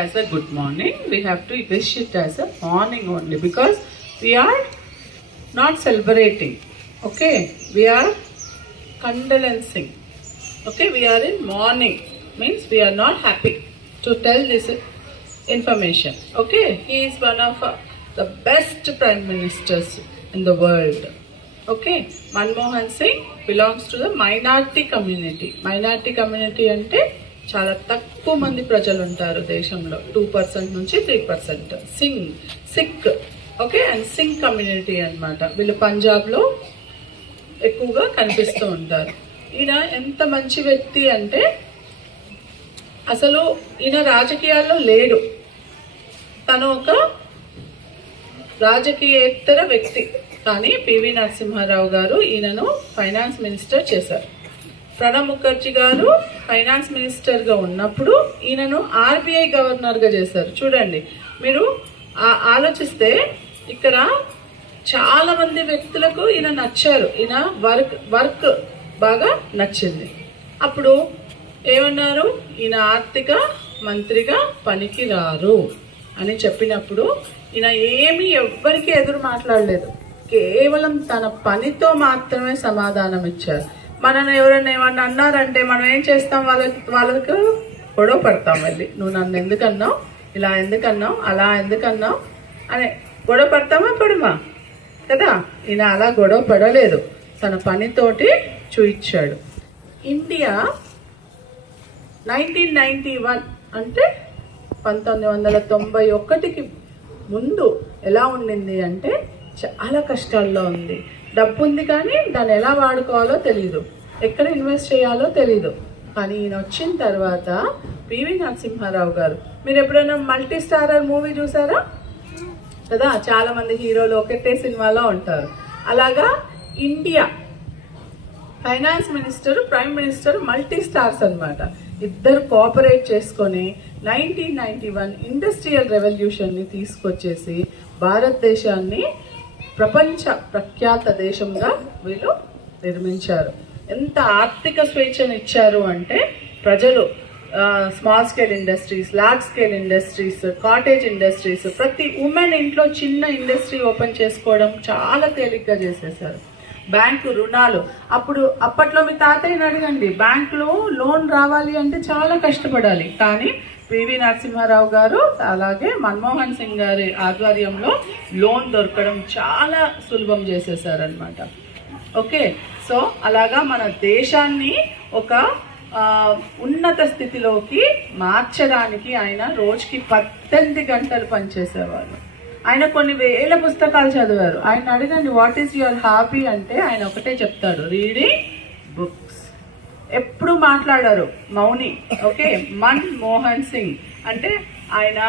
as a good morning. We have to wish it as a morning only because we are not celebrating. Okay, we are condolencing. Okay, we are in mourning, means we are not happy to tell this information. Okay, he is one of the best prime ministers in the world. Okay, Manmohan Singh belongs to the minority community. Minority community ante చాలా తక్కువ మంది ప్రజలు ఉంటారు దేశంలో, 2% నుంచి 3%. Sikh okay, and Singh community అన్నమాట. వీళ్ళు పంజాబ్లో ఎక్కువగా కనిపిస్తూ ఉంటారు. ఈయన ఎంత మంచి వ్యక్తి అంటే అసలు ఈయన రాజకీయాల్లో లేడు, తను ఒక రాజకీయేతర వ్యక్తి. కానీ పివి నరసింహారావు గారు ఈయనను ఫైనాన్స్ మినిస్టర్ చేశారు. ప్రణబ్ ముఖర్జీ గారు ఫైనాన్స్ మినిస్టర్గా ఉన్నప్పుడు ఈయనను ఆర్బీఐ గవర్నర్గా చేశారు. చూడండి, మీరు ఆలోచిస్తే ఇక్కడ చాలా మంది వ్యక్తులకు ఈయన నచ్చారు. ఈయన వర్క్ బాగా నచ్చింది. అప్పుడు ఏమన్నారు, ఈయన ఆర్థిక మంత్రిగా పనికి రారు అని చెప్పినప్పుడు ఈయన ఏమీ ఎవ్వరికి ఎదురు మాట్లాడలేదు, కేవలం తన పనితో మాత్రమే సమాధానం ఇచ్చారు. మనల్ని ఎవరైనా ఏమన్నా అన్నారంటే మనం ఏం చేస్తాం, వాళ్ళకు గొడవ పడతాం. వెళ్ళి నువ్వు నన్ను ఎందుకన్నావు, ఇలా ఎందుకన్నావు, అలా ఎందుకన్నావు అని గొడవ పడతామా పడమా కదా. ఈయన అలా గొడవ పడలేదు, తన పనితోటి చూయించాడు. ఇండియా 1991 అంటే 1991కి ముందు ఎలా ఉండింది అంటే చాలా కష్టాల్లో ఉంది. డబ్బు ఉంది కానీ దాన్ని ఎలా వాడుకోవాలో తెలియదు, ఎక్కడ ఇన్వెస్ట్ చేయాలో తెలియదు. కానీ ఈయన వచ్చిన తర్వాత పివి నరసింహారావు గారు, మీరు ఎప్పుడైనా మల్టీ స్టారర్ మూవీ చూసారా కదా, చాలా మంది హీరోలు ఒకటే సినిమాలో ఉంటారు. అలాగా India finance minister, prime minister multi stars అన్నమాట. ఇద్దరు కోఆపరేట్ చేసుకొని 1991 ఇండస్ట్రియల్ రెవల్యూషన్ని తీసుకొచ్చేసి భారతదేశాన్ని ప్రపంచ ప్రఖ్యాత దేశంగా వీళ్ళు నిర్మించారు. ఎంత ఆర్థిక స్వేచ్ఛను ఇచ్చారు అంటే ప్రజలు small scale industries, large scale industries, cottage industries, ప్రతి ఉమెన్ ఇంట్లో చిన్న ఇండస్ట్రీ ఓపెన్ చేసుకోవడం చాలా తేలిగ్గా చేసేసారు. బ్యాంకు రుణాలు, అప్పట్లో మీ తాతయ్యని అడగండి, బ్యాంకులో లోన్ రావాలి అంటే చాలా కష్టపడాలి. కానీ పివి నరసింహారావు గారు అలాగే మన్మోహన్ సింగ్ గారి ఆధ్వర్యంలో లోన్ దొరకడం చాలా సులభం చేసేసారనమాట. ఓకే, సో అలాగా మన దేశాన్ని ఒక ఉన్నత స్థితిలోకి మార్చడానికి ఆయన రోజుకి 18 గంటలు పనిచేసేవాళ్ళు. ఆయన కొన్ని వేల పుస్తకాలు చదివారు. ఆయన అడగండి వాట్ ఈస్ యువర్ హాబీ అంటే ఆయన ఒకటే చెప్తాడు, రీడింగ్ బుక్స్. ఎప్పుడు మాట్లాడారు, మౌని. ఓకే, మన్మోహన్ సింగ్ అంటే ఆయన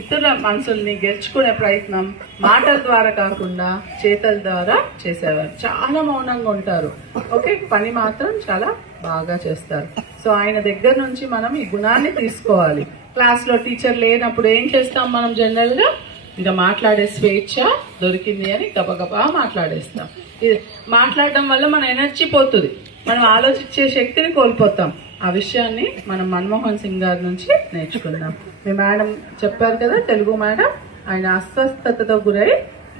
ఇతరుల మనసుల్ని గెలుచుకునే ప్రయత్నం మాటల ద్వారా కాకుండా చేతల ద్వారా చేసేవారు. చాలా మౌనంగా ఉంటారు. ఓకే, పని మాత్రం చాలా బాగా చేస్తారు. సో ఆయన దగ్గర నుంచి మనం ఈ గుణాన్ని తీసుకోవాలి. క్లాస్లో టీచర్ లేనప్పుడు ఏం చేస్తాం మనం జనరల్గా, ఇంకా మాట్లాడే స్వేచ్ఛ దొరికింది అని గబగబా మాట్లాడేస్తాం. ఇది మాట్లాడడం వల్ల మన ఎనర్జీ పోతుంది, మనం ఆలోచించే శక్తిని కోల్పోతాం. ఆ విషయాన్ని మనం మన్మోహన్ సింగ్ గారి నుంచి నేర్చుకుందాం. మీ మేడం చెప్పారు కదా, తెలుగు మేడం, ఆయన అస్వస్థతతో గురై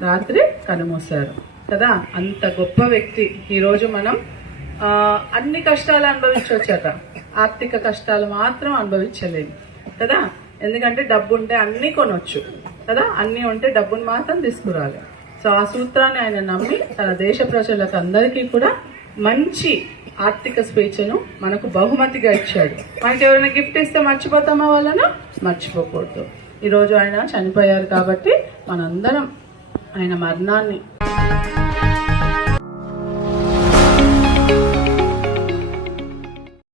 రాత్రి కనుమూశారు కదా. అంత గొప్ప వ్యక్తి. ఈరోజు మనం అన్ని కష్టాలు అనుభవించవచ్చట, ఆర్థిక కష్టాలు మాత్రం అనుభవించలేము కదా. ఎందుకంటే డబ్బు ఉంటే అన్నీ కొనవచ్చు కదా, అన్నీ ఉంటే డబ్బును మాత్రం తీసుకురాలి. సో ఆ సూత్రాన్ని ఆయన నమ్మి తన దేశ ప్రజలకు అందరికీ కూడా మంచి ఆర్థిక స్వేచ్ఛను మనకు బహుమతిగా ఇచ్చాడు. మనకి ఎవరైనా గిఫ్ట్ ఇస్తే మర్చిపోతామా వాళ్ళను? మర్చిపోకూడదు. ఈరోజు ఆయన చనిపోయారు కాబట్టి మనందరం ఆయన మరణాన్ని